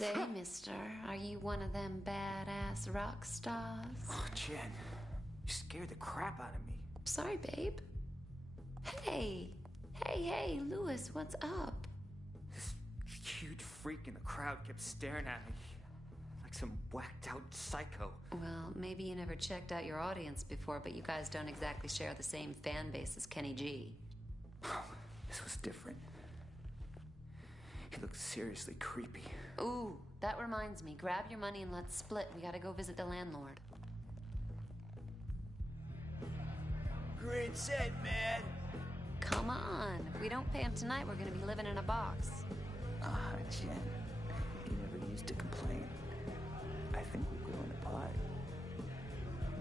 Say, mister, are you one of them badass rock stars? Oh, Jen, you scared the crap out of me. Sorry, babe. Hey, Lewis, what's up? This huge freak in the crowd kept staring at me like some whacked-out psycho. Well, maybe you never checked out your audience before, but you guys don't exactly share the same fan base as Kenny G. This was different. He looked seriously creepy. Ooh, that reminds me. Grab your money and let's split. We gotta go visit the landlord. Great set, man. Come on. If we don't pay him tonight, we're gonna be living in a box. Ah, Jen. You never used to complain. I think we're going to pot.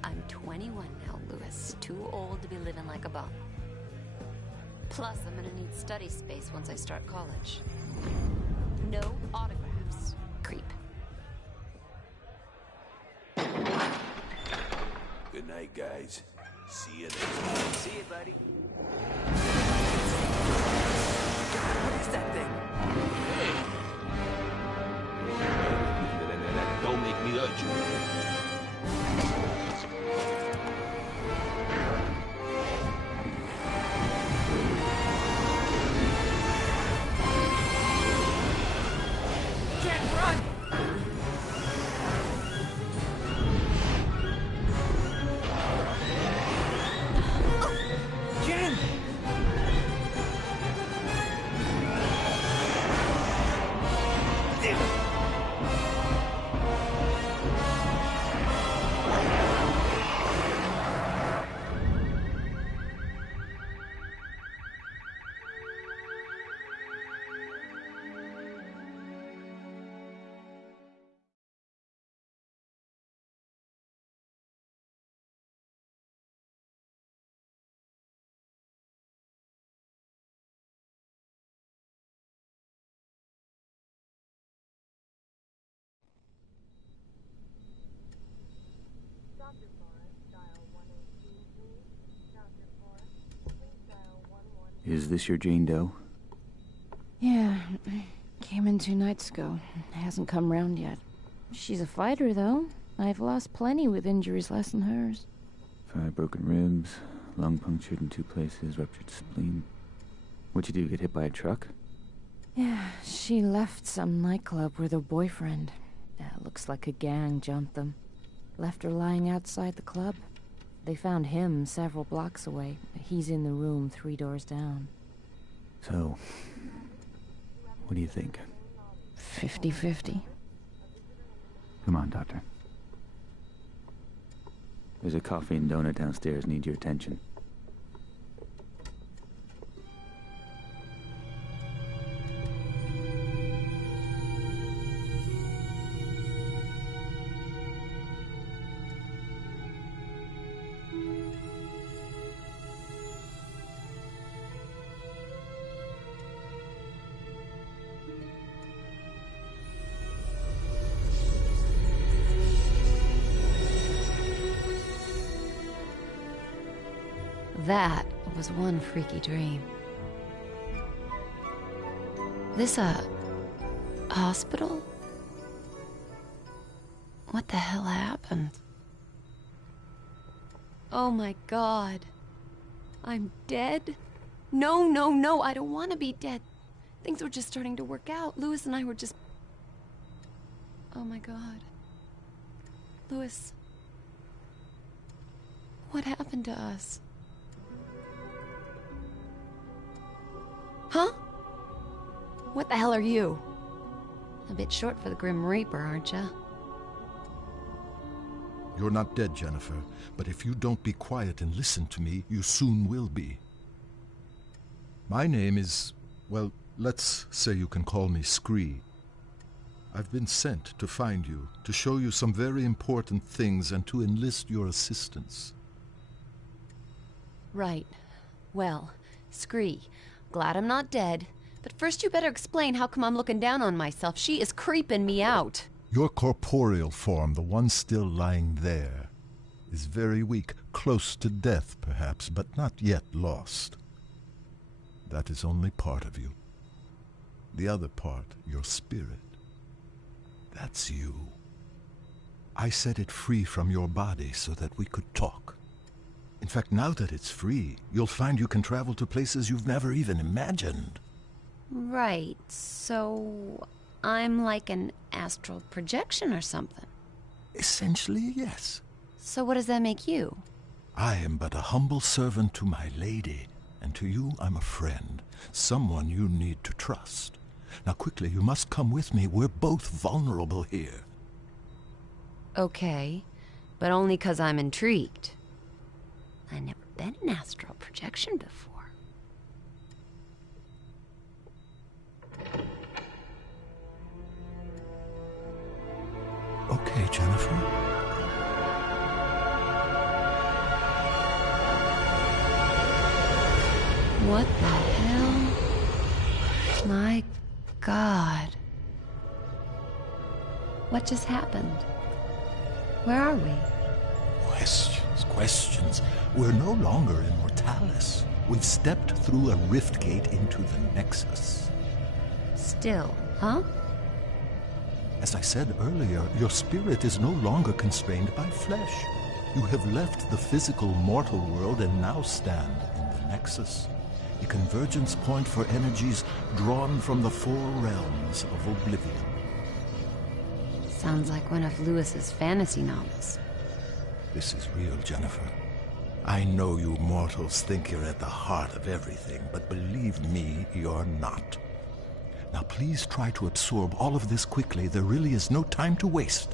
I'm 21 now, Lewis. Too old to be living like a bum. Plus, I'm gonna need study space once I start college. No autographs. Creep. Good night, guys. See you next time. See you, buddy. What is that thing? Hey! Don't make me hurt you. Is this your Jane Doe? Yeah, came in 2 nights ago. Hasn't come round yet. She's a fighter, though. I've lost plenty with injuries less than hers. 5 broken ribs, lung punctured in 2 places, ruptured spleen. What'd you do, get hit by a truck? Yeah, she left some nightclub with her boyfriend. Looks like a gang jumped them. Left her lying outside the club. They found him several blocks away. He's in the room 3 doors down. So, what do you think? 50-50. Come on, Doctor. There's a coffee and donut downstairs. Need your attention. That was one freaky dream. This a hospital? What the hell happened? Oh my God. I'm dead? No, I don't want to be dead. Things were just starting to work out. Lewis and I were just... Oh my God. Lewis. What happened to us? Huh? What the hell are you? A bit short for the Grim Reaper, aren't ya? You're not dead, Jennifer, but if you don't be quiet and listen to me, you soon will be. My name is, well, let's say you can call me Scree. I've been sent to find you, to show you some very important things and to enlist your assistance. Right. Well, Scree, glad I'm not dead, but first you better explain how come I'm looking down on myself. She is creeping me out. Your corporeal form, the one still lying there, is very weak, close to death perhaps, but not yet lost. That is only part of you. The other part, your spirit, That's you. I set it free from your body so that we could talk. In fact, now that it's free, you'll find you can travel to places you've never even imagined. Right, so I'm like an astral projection or something. Essentially, yes. So what does that make you? I am but a humble servant to my lady, and to you I'm a friend, someone you need to trust. Now quickly, you must come with me. We're both vulnerable here. Okay, but only 'cause I'm intrigued. I've never been an astral projection before. Okay, Jennifer. What the hell? My God. What just happened? Where are we? Questions. We're no longer in Mortalis. We've stepped through a rift gate into the Nexus. Still, huh? As I said earlier, your spirit is no longer constrained by flesh. You have left the physical mortal world and now stand in the Nexus, a convergence point for energies drawn from the four realms of oblivion. Sounds like one of Lewis's fantasy novels. This is real, Jennifer. I know you mortals think you're at the heart of everything, but believe me, you're not. Now please try to absorb all of this quickly. There really is no time to waste.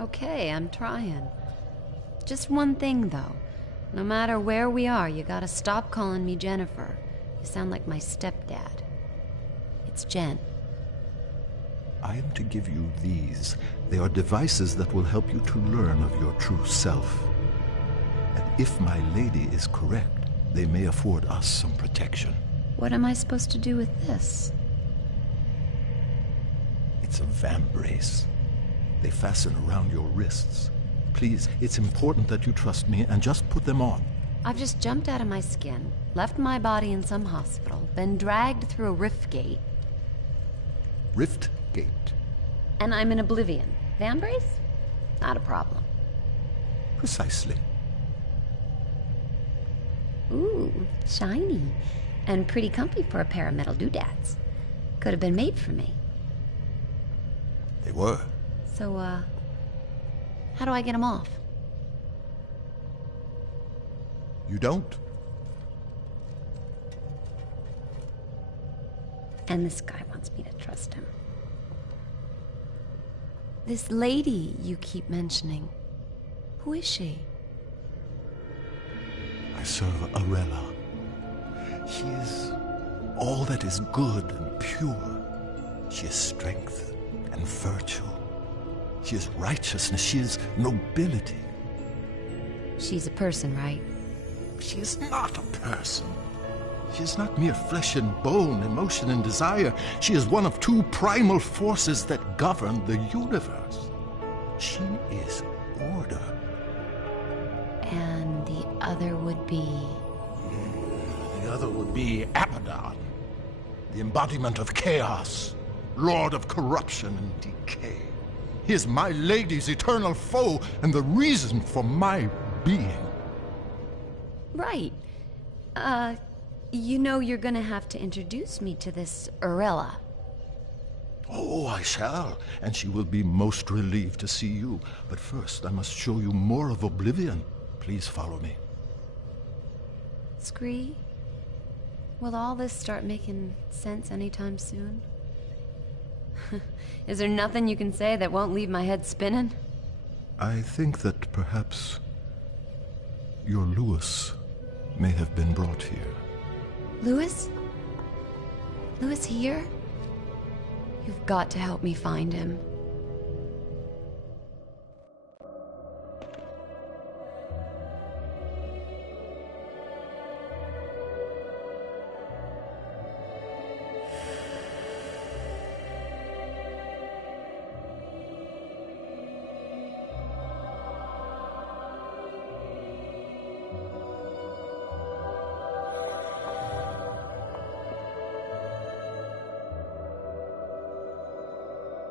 Okay, I'm trying. Just one thing, though. No matter where we are, you gotta stop calling me Jennifer. You sound like my stepdad. It's Jen. I am to give you these. They are devices that will help you to learn of your true self. And if my lady is correct, they may afford us some protection. What am I supposed to do with this? It's a vambrace. They fasten around your wrists. Please, it's important that you trust me and just put them on. I've just jumped out of my skin, left my body in some hospital, been dragged through a rift gate. Rift Gate. And I'm in oblivion. Vambrace? Not a problem. Precisely. Ooh, shiny. And pretty comfy for a pair of metal doodads. Could have been made for me. They were. So, how do I get them off? You don't? And this guy wants me to trust him. This lady you keep mentioning, who is she? I serve Arella. She is all that is good and pure. She is strength and virtue. She is righteousness. She is nobility. She's a person, right? She is not a person. She is not mere flesh and bone, emotion and desire. She is one of two primal forces that govern the universe. She is order. And the other would be... The other would be Abaddon, the embodiment of chaos, lord of corruption and decay. He is my lady's eternal foe and the reason for my being. Right. You know you're gonna have to introduce me to this Arella. Oh, I shall, and she will be most relieved to see you. But first, I must show you more of Oblivion. Please follow me. Scree, will all this start making sense anytime soon? Is there nothing you can say that won't leave my head spinning? I think that perhaps your Lewis may have been brought here. Lewis? Lewis here? You've got to help me find him.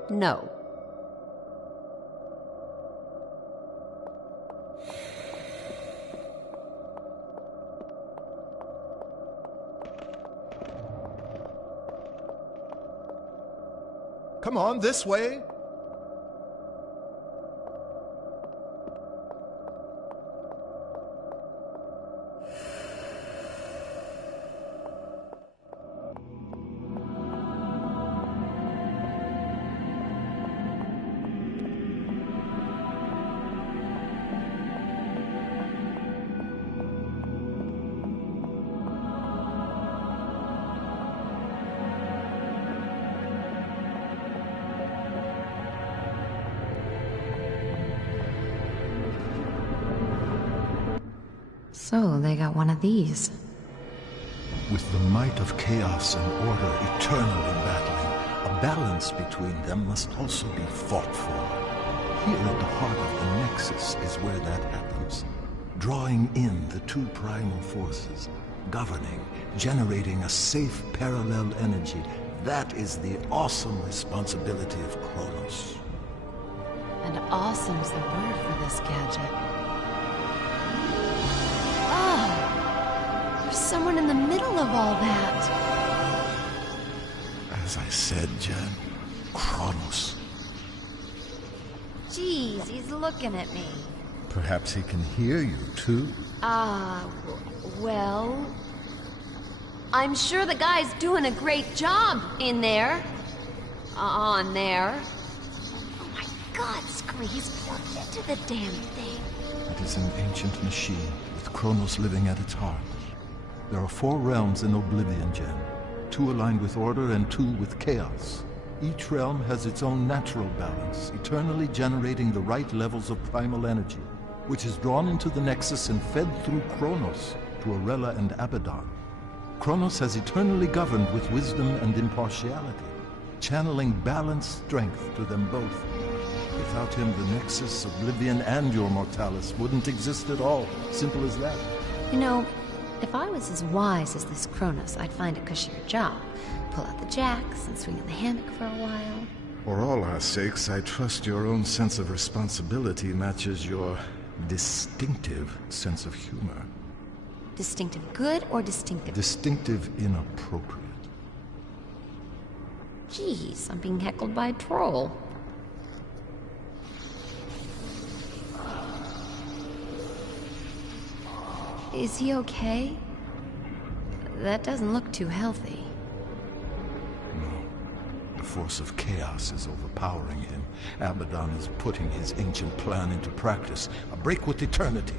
No. Come on, this way. So, they got one of these. With the might of chaos and order eternally battling, a balance between them must also be fought for. Here at the heart of the Nexus is where that happens. Drawing in the two primal forces, governing, generating a safe parallel energy. That is the awesome responsibility of Kronos. And awesome's the word for this gadget. There's someone in the middle of all that. As I said, Jen, Kronos. Jeez, he's looking at me. Perhaps he can hear you, too. Well... I'm sure the guy's doing a great job in there. On there. Oh my god, Scree, he's plugged into the damn thing. It is an ancient machine, with Kronos living at its heart. There are 4 realms in Oblivion, Jen. 2 aligned with order and 2 with chaos. Each realm has its own natural balance, eternally generating the right levels of primal energy, which is drawn into the Nexus and fed through Kronos to Arella and Abaddon. Kronos has eternally governed with wisdom and impartiality, channeling balanced strength to them both. Without him, the Nexus, Oblivion, and your Mortalis wouldn't exist at all. Simple as that. You know, if I was as wise as this Kronos, I'd find a cushier job. Pull out the jacks and swing in the hammock for a while. For all our sakes, I trust your own sense of responsibility matches your distinctive sense of humor. Distinctive good or distinctive... Distinctive inappropriate. Jeez, I'm being heckled by a troll. Is he okay? That doesn't look too healthy. No. The force of chaos is overpowering him. Abaddon is putting his ancient plan into practice. A break with eternity.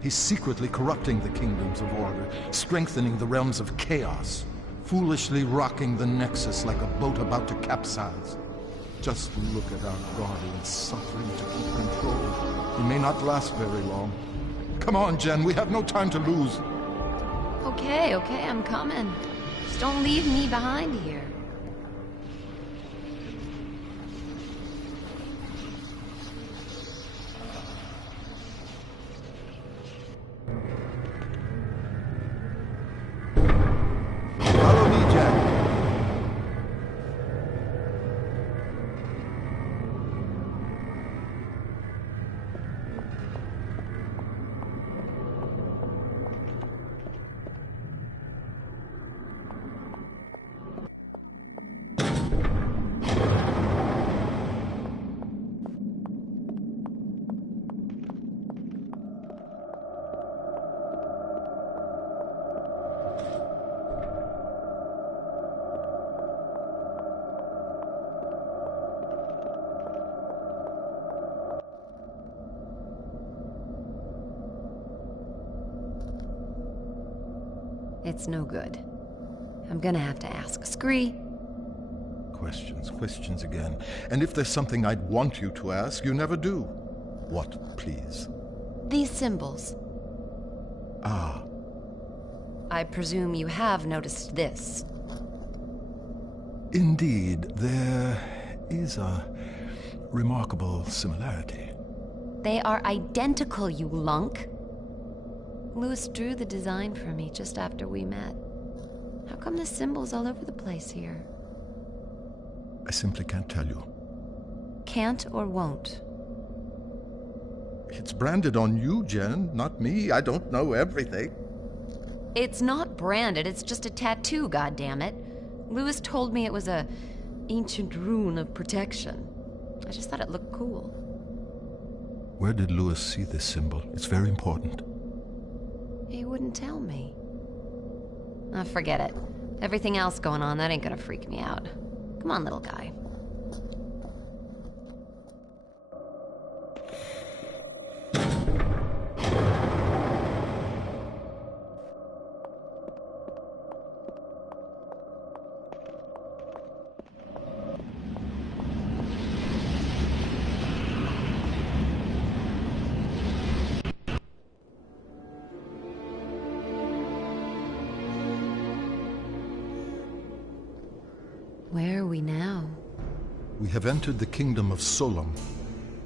He's secretly corrupting the kingdoms of order, strengthening the realms of chaos, foolishly rocking the Nexus like a boat about to capsize. Just look at our guardian suffering to keep control. He may not last very long. Come on, Jen, we have no time to lose. Okay, I'm coming. Just don't leave me behind here. Follow me, Jen. It's no good. I'm gonna have to ask Scree. questions, questions again. And if there's something I'd want you to ask, you never do. What, please? These symbols. Ah, I presume you have noticed this. indeed, there is a remarkable similarity. They are identical, you lunk. Lewis drew the design for me just after we met. How come the symbols all over the place here? I simply can't tell you. Can't or won't? It's branded on you, Jen, not me. I don't know everything. It's not branded, it's just a tattoo, goddammit. Lewis told me it was a ancient rune of protection. I just thought it looked cool. Where did Lewis see this symbol? It's very important. He wouldn't tell me. Ah, forget it. Everything else going on, that ain't gonna freak me out. Come on, little guy. Where are we now? We have entered the kingdom of Solom.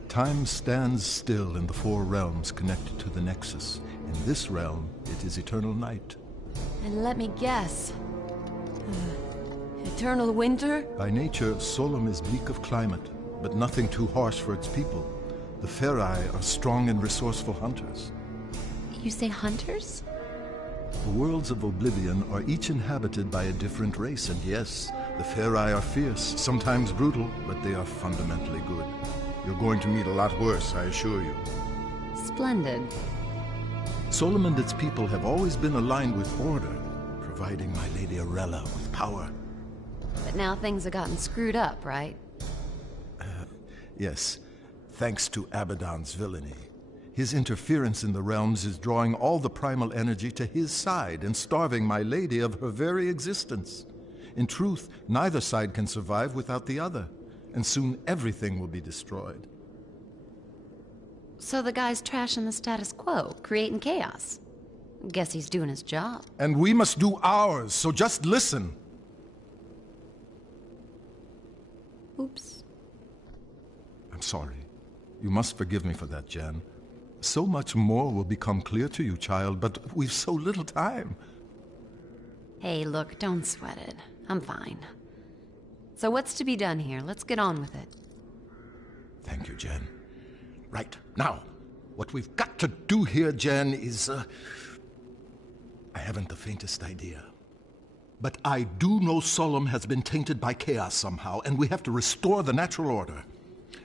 Time stands still in the four realms connected to the Nexus. In this realm, it is eternal night. And let me guess. Eternal winter? By nature, Solom is bleak of climate, but nothing too harsh for its people. The Ferai are strong and resourceful hunters. You say hunters? The worlds of Oblivion are each inhabited by a different race, and yes, the Ferai are fierce, sometimes brutal, but they are fundamentally good. You're going to meet a lot worse, I assure you. Splendid. Solom and its people have always been aligned with order, providing my Lady Arella with power. But now things have gotten screwed up, right? Yes, thanks to Abaddon's villainy. His interference in the realms is drawing all the primal energy to his side and starving my lady of her very existence. In truth, neither side can survive without the other, and soon everything will be destroyed. So the guy's trashing the status quo, creating chaos. Guess he's doing his job. And we must do ours, so just listen. Oops. I'm sorry. You must forgive me for that, Jen. So much more will become clear to you, child, but we've so little time. Hey, look, don't sweat it. I'm fine. So what's to be done here? Let's get on with it. Thank you, Jen. Right, now, what we've got to do here, Jen, is, I haven't the faintest idea. But I do know Solom has been tainted by chaos somehow, and we have to restore the natural order.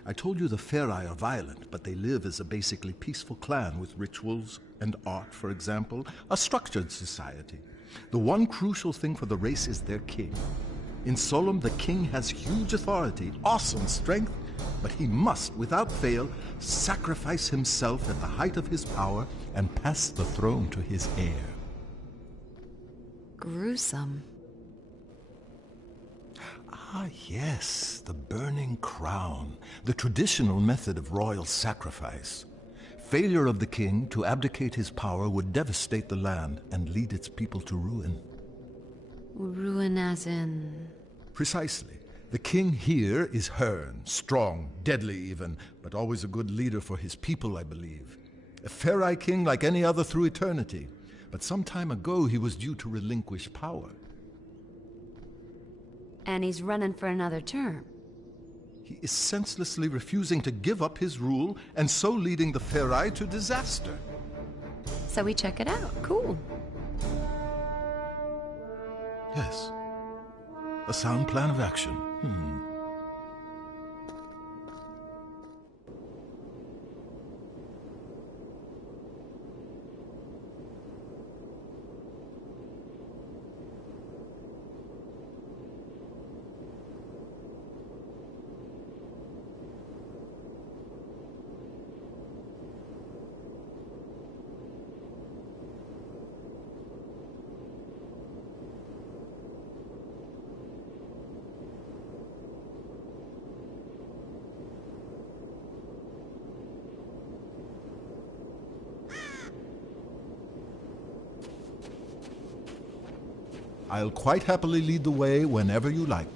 I told you the Ferai are violent, but they live as a basically peaceful clan with rituals and art, for example, a structured society. The one crucial thing for the race is their king. In Solom, the king has huge authority, awesome strength, but he must, without fail, sacrifice himself at the height of his power and pass the throne to his heir. Gruesome. Ah, yes, the burning crown, the traditional method of royal sacrifice. Failure of the king to abdicate his power would devastate the land and lead its people to ruin. Ruin as in... Precisely. The king here is Hearn, strong, deadly even, but always a good leader for his people, I believe. A Ferai king like any other through eternity. But some time ago he was due to relinquish power. And he's running for another term. He is senselessly refusing to give up his rule, and so leading the Ferai to disaster. So we check it out. Cool. Yes. A sound plan of action. I'll quite happily lead the way whenever you like.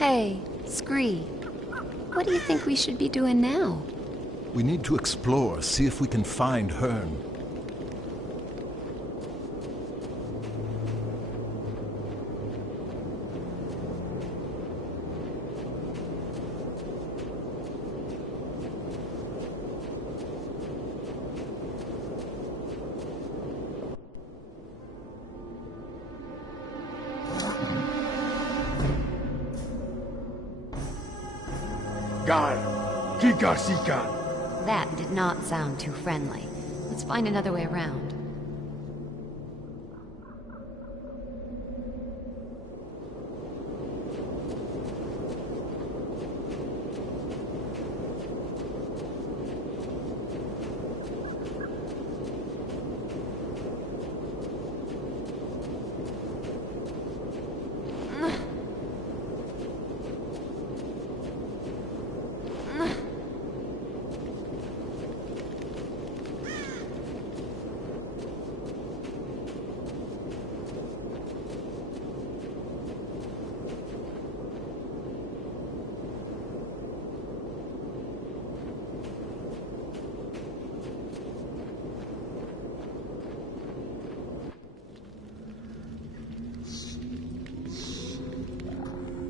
Hey, Scree. What do you think we should be doing now? We need to explore, see if we can find Hearn. That did not sound too friendly. Let's find another way around.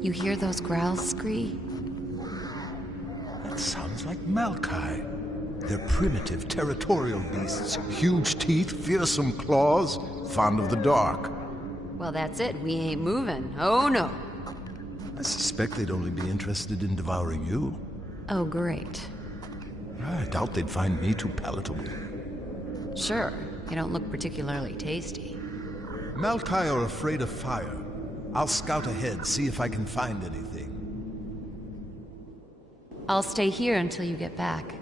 You hear those growls, Scree? That sounds like Malkai. They're primitive, territorial beasts. Huge teeth, fearsome claws, fond of the dark. Well, that's it. We ain't moving. Oh, no. I suspect they'd only be interested in devouring you. Oh, great. I doubt they'd find me too palatable. Sure. You don't look particularly tasty. Malkai are afraid of fire. I'll scout ahead, see if I can find anything. I'll stay here until you get back.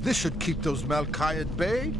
This should keep those Malkai at bay.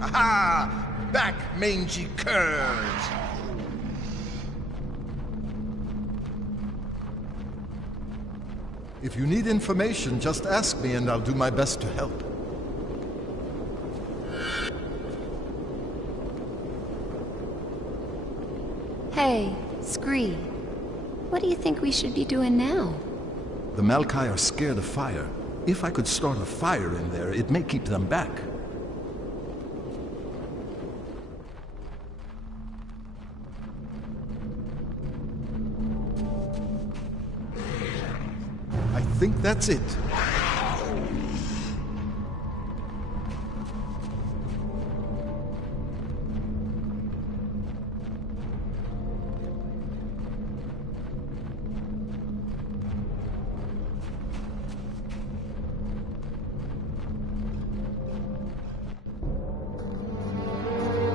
Aha! Back, mangy curs! If you need information, just ask me and I'll do my best to help. Hey, Scree. What do you think we should be doing now? The Malkai are scared of fire. If I could start a fire in there, it may keep them back. I think that's it.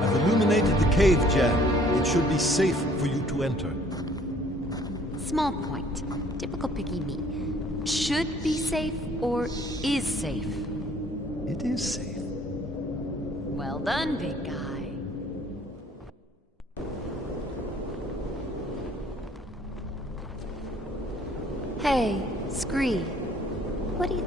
I've illuminated the cave, Jan. It should be safe for you to enter. Small point. Typical picky me. Should be safe or is safe? It is safe. Well done, big guy. Hey, Scree. What do you...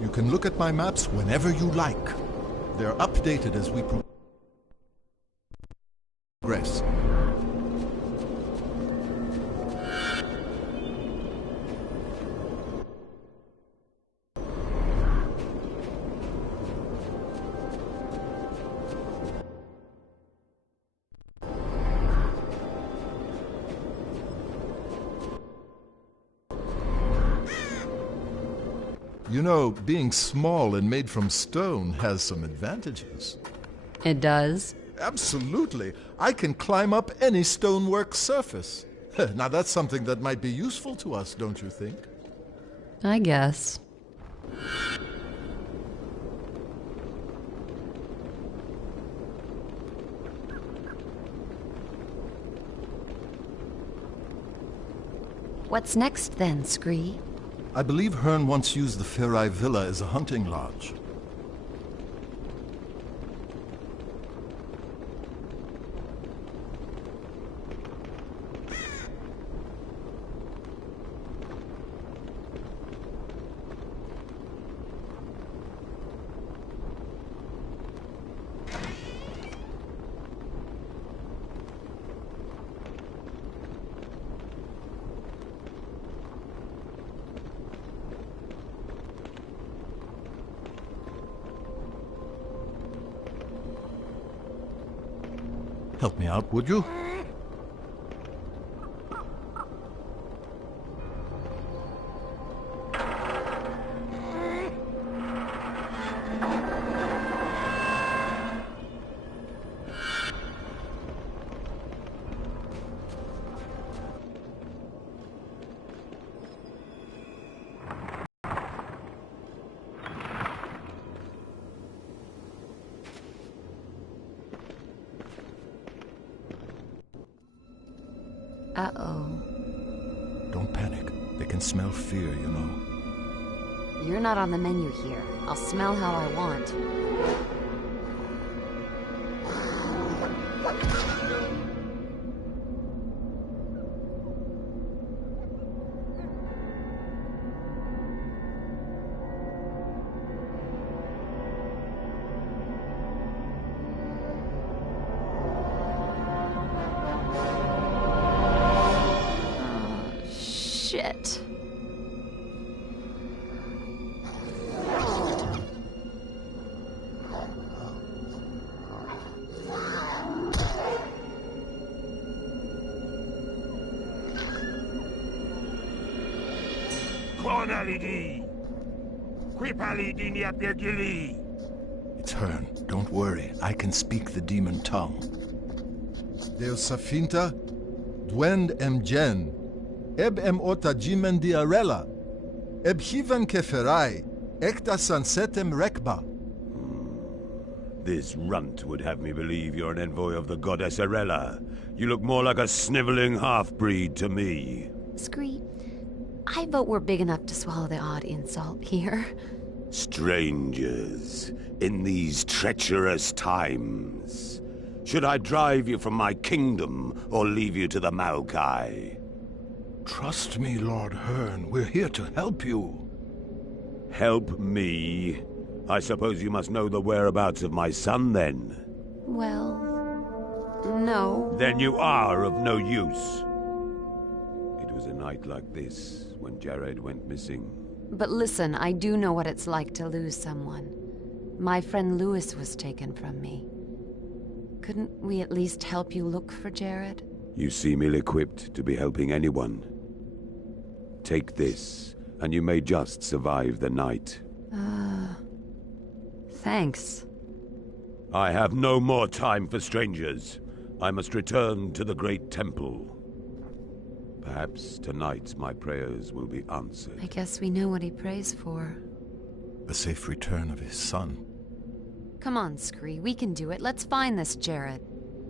You can look at my maps whenever you like. They're updated as we progress. You know, being small and made from stone has some advantages. It does? Absolutely. I can climb up any stonework surface. Now that's something that might be useful to us, don't you think? I guess. What's next then, Scree? I believe Hearn once used the Ferai Villa as a hunting lodge. Help me out, would you? Uh-oh. Don't panic. They can smell fear, you know. You're not on the menu here. I'll smell how I want. Shit. It's Hearn. Don't worry. I can speak the demon tongue. Deus Safinta, Dwend Gen, Eb Ota Jimen Diarella, Eb Hivan Keferai, Ekta Sansetem Rekba. This runt would have me believe you're an envoy of the goddess Arella. You look more like a sniveling half-breed to me. Scree, I vote we're big enough to swallow the odd insult here. Strangers, in these treacherous times. Should I drive you from my kingdom, or leave you to the Maokai? Trust me, Lord Hearn. We're here to help you. Help me? I suppose you must know the whereabouts of my son, then? Well, no. Then you are of no use. It was a night like this when Jared went missing. But listen, I do know what it's like to lose someone. My friend Lewis was taken from me. Couldn't we at least help you look for Jared? You seem ill-equipped to be helping anyone. Take this, and you may just survive the night. Thanks. I have no more time for strangers. I must return to the great temple. Perhaps tonight my prayers will be answered. I guess we know what he prays for. The safe return of his son. Come on, Scree, we can do it. Let's find this Jared.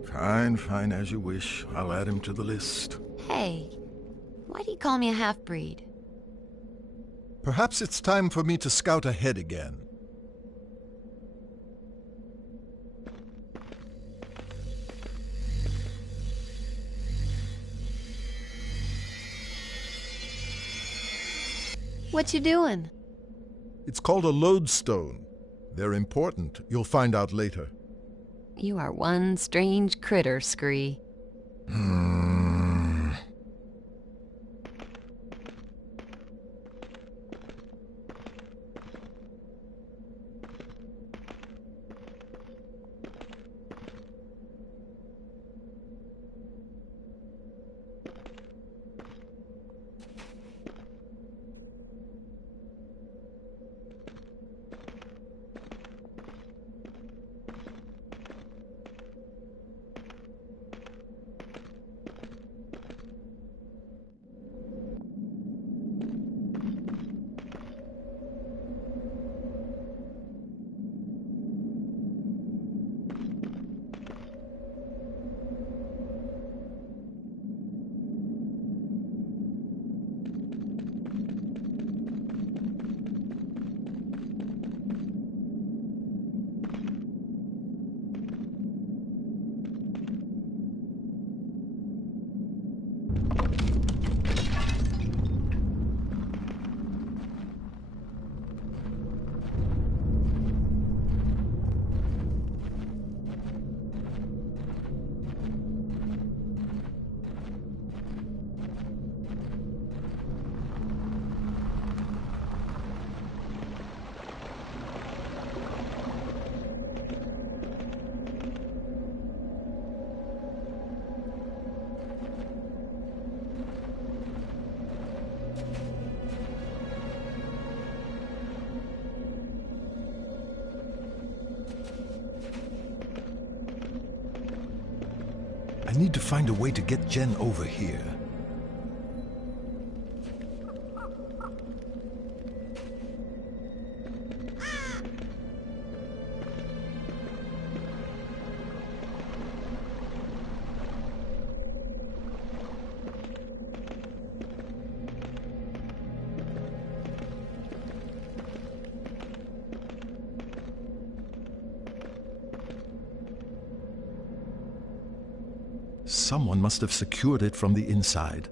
Fine, as you wish. I'll add him to the list. Hey, why'd he call me a half-breed? Perhaps it's time for me to scout ahead again. What you doing? It's called a lodestone. They're important. You'll find out later. You are one strange critter, Scree. need to find a way to get Jen over here. Someone must have secured it from the inside.